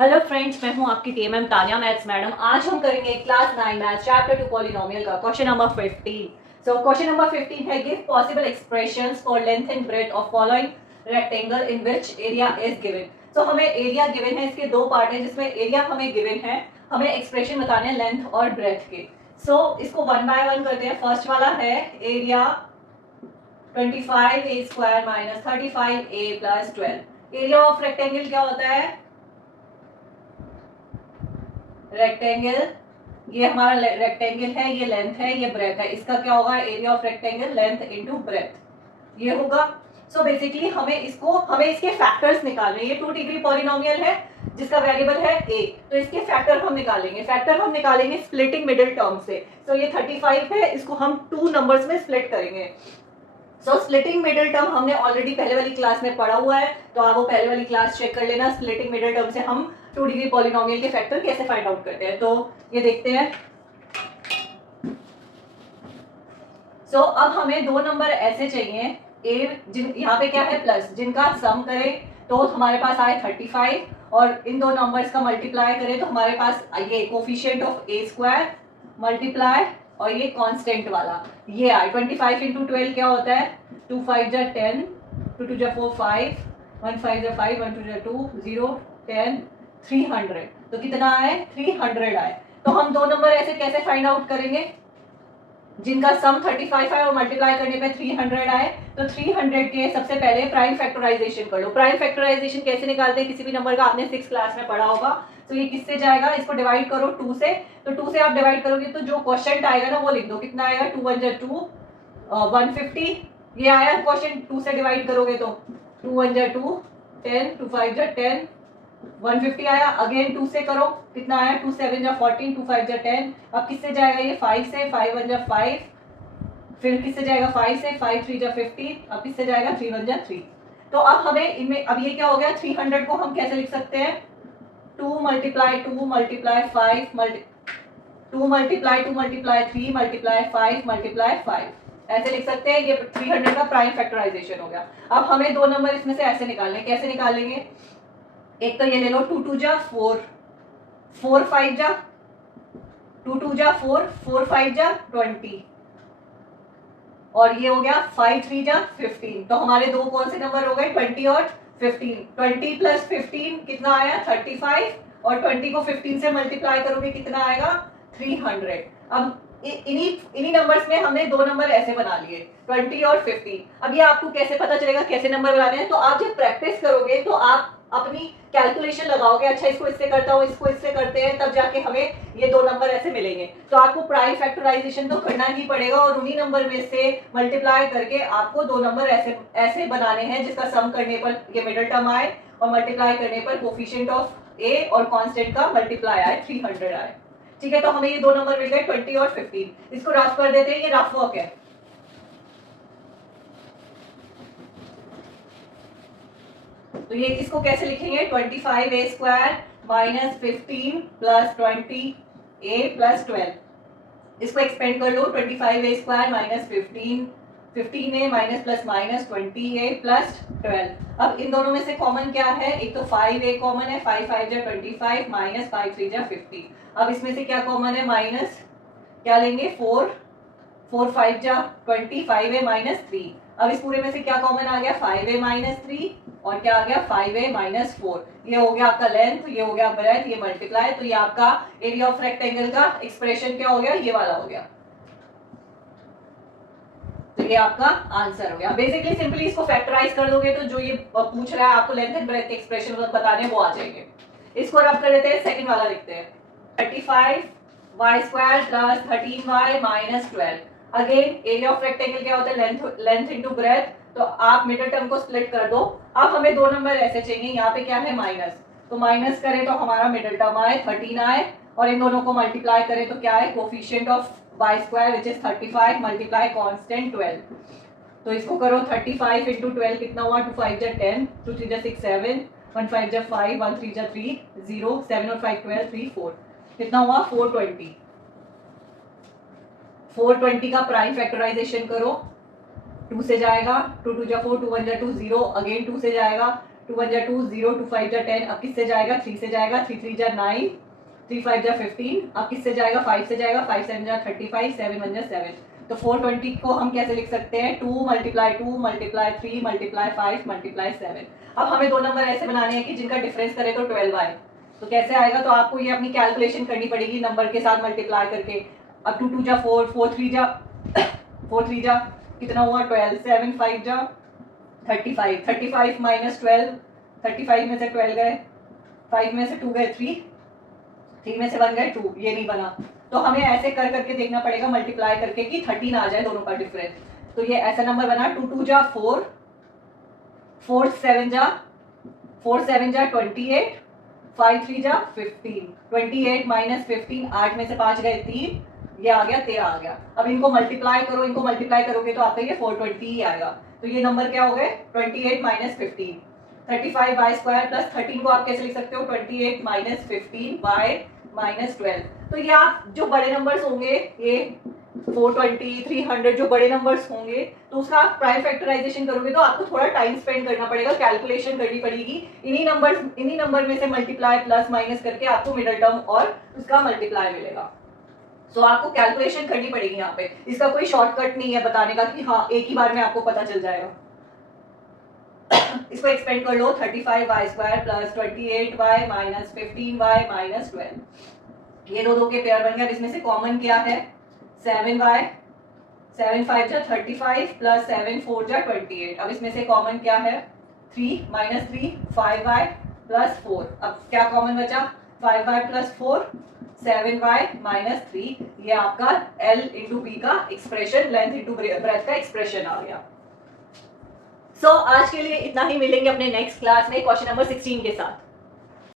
Hello friends, मैं हूं आपकी टीएमएम तानिया मैथ्स मैडम। आज हम करेंगे क्लास 9 मैथ्स चैप्टर 2 पॉलिनोमियल का question number 15। So question number 15 है give possible expressions for length and breadth of following rectangle in which area is given. So हमें area given है, इसके दो पार्ट हैं जिसमें एरिया हमें गिवन है, हमें एक्सप्रेशन बताने हैं लेंथ और ब्रेड्थ के। सो इसको वन बाय वन करते हैं। फर्स्ट वाला है area 25a square minus 35a plus 12। Area of rectangle क्या होता है? रेक्टेंगल, ये हमारा रेक्टेंगल है, ये लेंथ है, ये ब्रेथ है। इसका क्या होगा? Area of rectangle length into breadth ये होगा। सो बेसिकली हमें इसके फैक्टर्स निकालने। ये 2 डिग्री पॉलिनोमियल है जिसका वेरिएबल है a, तो इसके फैक्टर हम निकालेंगे स्प्लिटिंग मिडिल टर्म से। सो ये 35 है, इसको हम 2 नंबर्स में स्प्लिट करेंगे। सो स्प्लिटिंग मिडिल टर्म हमने ऑलरेडी पहले वाली क्लास में पढ़ा हुआ है, तो आप वो पहले वाली क्लास चेक कर लेना। स्प्लिटिंग मिडिल टर्म से हम 2 डिग्री पॉलिनोमियल के फैक्टर कैसे फाइंड आउट करते हैं, तो ये देखते हैं। सो अब हमें 2 नंबर ऐसे चाहिए यहाँ पे क्या है प्लस, जिनका सम करें तो हमारे पास आए 35, और इन 2 नंबर्स का मल्टीप्लाई करें तो हमारे पास ये coefficient of a square multiply और ये कांस्टेंट वाला ये आए 25 इंटू 12 क्या होता है? 2 5 जा 10, 2 2 जा 4 5, 1 5 जा 5, 1 2 जा 2 0 10 300। तो कितना आए? 300 आए। तो हम 2 नंबर ऐसे कैसे फाइंड आउट करेंगे? जिनका सम 35 है और मल्टीप्लाई करने पे 300 आए, तो 300 के सबसे पहले प्राइम फैक्टराइजेशन कर लो। प्राइम फैक्टराइजेशन कैसे निकालते हैं किसी भी नंबर का, आपने 6 क्लास में पढ़ा होगा। तो ये किससे जाएगा? इसको डिवाइड करो 2 से, तो 2 से आप डिवाइड करोगे तो जो क्वेश्चन आएगा ना वो लिख दो। कितना आएगा? 2 1 जा 2 150 ये आया क्वेश्चन। 2 से डिवाइड करोगे तो 2 1 जा 2 10, 2 5 जा 10 150 आया। अगेन 2 से करो, कितना आया? 2 7 जा 14, 2 5 जा 10। अब किससे जाएगा ये? 5 से, 5 1 जा 5, फिर किससे जाएगा? 5 से, 5 3 जा 50, अब किससे जाएगा? 3 1 जा 3। तो अब हमें इनमें, अब ये क्या हो गया? 300 को हम कैसे लिख सकते हैं? 2 multiply 2 multiply 5 2 multiply 2 multiply 3 multiply 5 multiply 5 ऐसे लिख सकते हैं। ये 300 का प्राइम फैक्टराइजेशन हो गया। अब हमें 2 नंबर इसमें से ऐसे निकालने, कैसे निकालेंगे? एक तो ये ले लो 2 2 जा 4, 4 5 जा 2 2 जा 4, 4 5 जा 20, और ये हो गया 5 3 जा 15। तो हमारे दो कौन से नंबर हो गए? 20 और 15। 20 प्लस 15 कितना आया? 35, और 20 को 15 से मल्टीप्लाई करोगे कितना आएगा? 300। अब इन्हीं नंबर्स में हमने 2 नंबर ऐसे बना लिए 20 और 15। अब ये आपको कैसे पता चलेगा कैसे नंबर बनाने हैं? तो आप जब प्रैक्टिस करोगे तो आप अपनी कैलकुलेशन लगाओगे, अच्छा इसको इससे करता हूँ, इसको इससे करते हैं, तब जाके हमें ये 2 नंबर ऐसे मिलेंगे। तो आपको प्राइम फैक्टराइजेशन तो करना ही पड़ेगा, और उन्हीं नंबर में से मल्टीप्लाई करके आपको 2 नंबर ऐसे ऐसे बनाने हैं जिसका सम करने पर ये मिडिल टर्म आए और मल्टीप्लाई करने पर कोफिशिएंट ऑफ ए और कांस्टेंट का मल्टीप्लाई आए 300 आए। ठीक है, तो हमें ये 2 नंबर मिल गए 20 और 15। इसको रफ कर देते हैं, ये रफ वर्क है। तो ये इसको कैसे लिखेंगे? 25a square minus 15 plus 20a plus 12। इसको एक्सपेंड कर लो। 25a square minus 15a minus plus minus 20a plus 12। अब इन दोनों में से कॉमन क्या है? एक तो 5a कॉमन है, 5 5 जा 25 माइनस 5 3 जा 50। अब इसमें से क्या कॉमन है? माइनस क्या लेंगे? 4 4 5 जा 20, 5a माइनस 3। अब इस पूरे में से क्या कॉमन आ गया? 5a माइनस 3, और क्या आ गया? 5a minus 4। ये हो गया आपका लेंथ, ये हो गया ब्रेथ, ये मल्टीप्लाई। तो ये आपका एरिया ऑफ रेक्टेंगल का एक्सप्रेशन क्या हो गया? ये वाला हो गया। तो ये आपका आंसर हो गया। बेसिकली सिंपली इसको फैक्टराइज कर दोगे तो जो ये पूछ रहा है आपको लेंथ एंड ब्रेथ के एक्सप्रेशन बताने वो आ जाएंगे। इसको रब कर देते हैं, सेकंड वाला लिखते हैं 35y square plus 13y minus 12। Again area of rectangle क्या होता है? Length into breadth. तो आप मिडिल टर्म को स्प्लिट कर दो। अब हमें 2 नंबर ऐसे चाहिए, यहाँ पे क्या है? माइनस, तो माइनस करें तो हमारा मिडिल टर्म आए 13 आए, और इन दोनों को मल्टीप्लाई करें तो क्या है? Coefficient of y square which is 35 multiply constant 12। तो इसको करो 35 इंटू 12 कितना हुआ? 2 5 जा 10, 2 3 जा 6 7, 1 5 जा 5, 1 3 जा 3 0, 7 और 5 12 3 4, कितना हुआ? 420। 420 का प्राइम फैक्टराइजेशन करो। 2 से जाएगा, 2 2 जा 4, 2 1 जा 2 0, अगेन 2 से जाएगा, 2 1 जा 2, 0 2 5 जा 10, अब किससे जाएगा 3 से जाएगा, 3 3 जा 9, 3 5 जा 15, अब किससे जाएगा 5 से जाएगा, 5 7 जा 35, 7 1 जा 7। तो 420 को हम कैसे लिख सकते हैं 2 मल्टीप्लाई 2 मल्टीप्लाई 3 मल्टीप्लाई 5 मल्टीप्लाई 7। अब हमें दो नंबर ऐसे बनाने हैं कि जिनका डिफरेंस करे तो 12 आए। तो कैसे आएगा, तो आपको ये अपनी कैलकुलेशन करनी पड़ेगी नंबर के साथ मल्टीप्लाई करके। अब 2 2 जा 4, 4 3 जा 4 3 जा कितना हुआ 12, 7 5 जा 35, 35 माइनस 12, 35 में से 12 गए, 5 में से 2 गए 3, 3 में से 1 गए 2, ये नहीं बना। तो हमें ऐसे कर करके देखना पड़ेगा मल्टीप्लाई करके कि 13 आ जाए दोनों का डिफरेंस। तो ये ऐसा नंबर बना 2 2 जा 4, 4 7 जा 28, 5 3 जा 15, 28 माइनस 15, 8 में से 5 गए 3, ये आ गया 13 आ गया। अब इनको मल्टीप्लाई करो, इनको मल्टीप्लाई करोगे तो आपका ये 420 ही आएगा। तो ये नंबर क्या हो गए 28 माइनस 15, 35 वाई स्क्वायर प्लस 13 को आप कैसे लिख सकते हो 28 माइनस 15 वाई माइनस 12। तो ये आप जो बड़े नंबर्स होंगे ये 420 300 जो बड़े नंबर्स होंगे तो उसका आप प्राइम फैक्टराइजेशन करोगे तो आपको थोड़ा टाइम स्पेंड करना पड़ेगा, कैलकुलेशन करनी पड़ेगी। इन्हीं नंबर में से मल्टीप्लाई प्लस माइनस करके आपको मिडिल टर्म और उसका मल्टीप्लाई मिलेगा। सो आपको कैलकुलेशन करनी पड़ेगी यहाँ पे, इसका कोई शॉर्टकट नहीं है बताने का कि हाँ एक ही बार में आपको पता चल जाएगा। इसको एक्सपेंड कर लो 35 Y square plus 28 Y minus 15 Y minus 12, ये दो के पेयर बन गया। इसमें से कॉमन क्या है 7 वाई, 7 5 जा 35 प्लस 7 4 जा 28। अब इसमें से कॉमन क्या है 3 माइनस 3 5 वाई प्लस 4। अब क्या कॉमन बचा 5 वाई प्लस 4 7 वाई माइनस 3। ये आपका L इंटू बी का एक्सप्रेशन, लेंथ इंटू ब्रेथ का एक्सप्रेशन आ गया। सो आज के लिए इतना ही, मिलेंगे अपने नेक्स्ट क्लास में क्वेश्चन नंबर 16 के साथ।